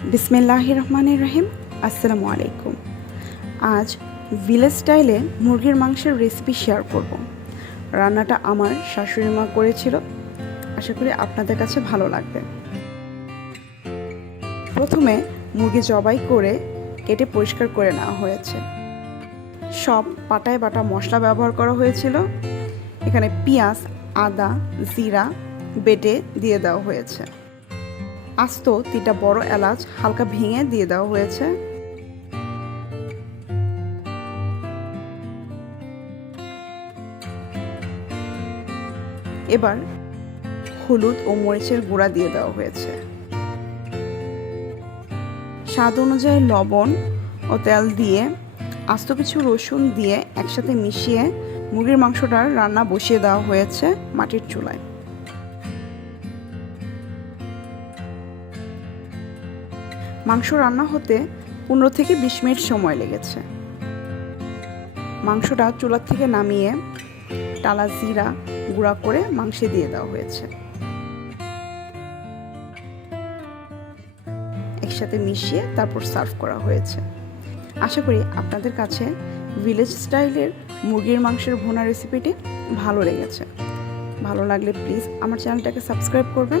বিসমিল্লাহ রহমানির রহিম, আসসালামু আলাইকুম। আজ ভিলেজ স্টাইলে মুরগির মাংসের রেসিপি শেয়ার করব। রান্নাটা আমার শাশুড়ি মা করেছিল, আশা করি আপনাদের কাছে ভালো লাগবে। প্রথমে মুরগি জবাই করে কেটে পরিষ্কার করে নেওয়া হয়েছে। সব পাটায় বাটা মশলা ব্যবহার করা হয়েছিল। এখানে পেঁয়াজ, আদা, জিরা, বেটে দিয়ে দেওয়া হয়েছে। আস্ত তিনটা বড় এলাচ হালকা ভেঙে দিয়ে দেওয়া হয়েছে। এবার হলুদ ও মরিচের গুঁড়া দিয়ে দেওয়া হয়েছে। স্বাদ অনুযায়ী লবণ ও তেল দিয়ে আস্ত কিছু রসুন দিয়ে একসাথে মিশিয়ে মুরগির মাংসটার রান্না বসিয়ে দেওয়া হয়েছে মাটির চুলায়। মাংস রান্না হতে পনেরো থেকে বিশ মিনিট সময় লেগেছে। মাংসটা চুলার থেকে নামিয়ে টালা জিরা গুঁড়া করে মাংসে দিয়ে দেওয়া হয়েছে। একসাথে মিশিয়ে তারপর সার্ভ করা হয়েছে। আশা করি আপনাদের কাছে ভিলেজ স্টাইলের মুরগির মাংসের ভুনা রেসিপিটি ভালো লেগেছে। ভালো লাগলে প্লিজ আমার চ্যানেলটাকে সাবস্ক্রাইব করবেন।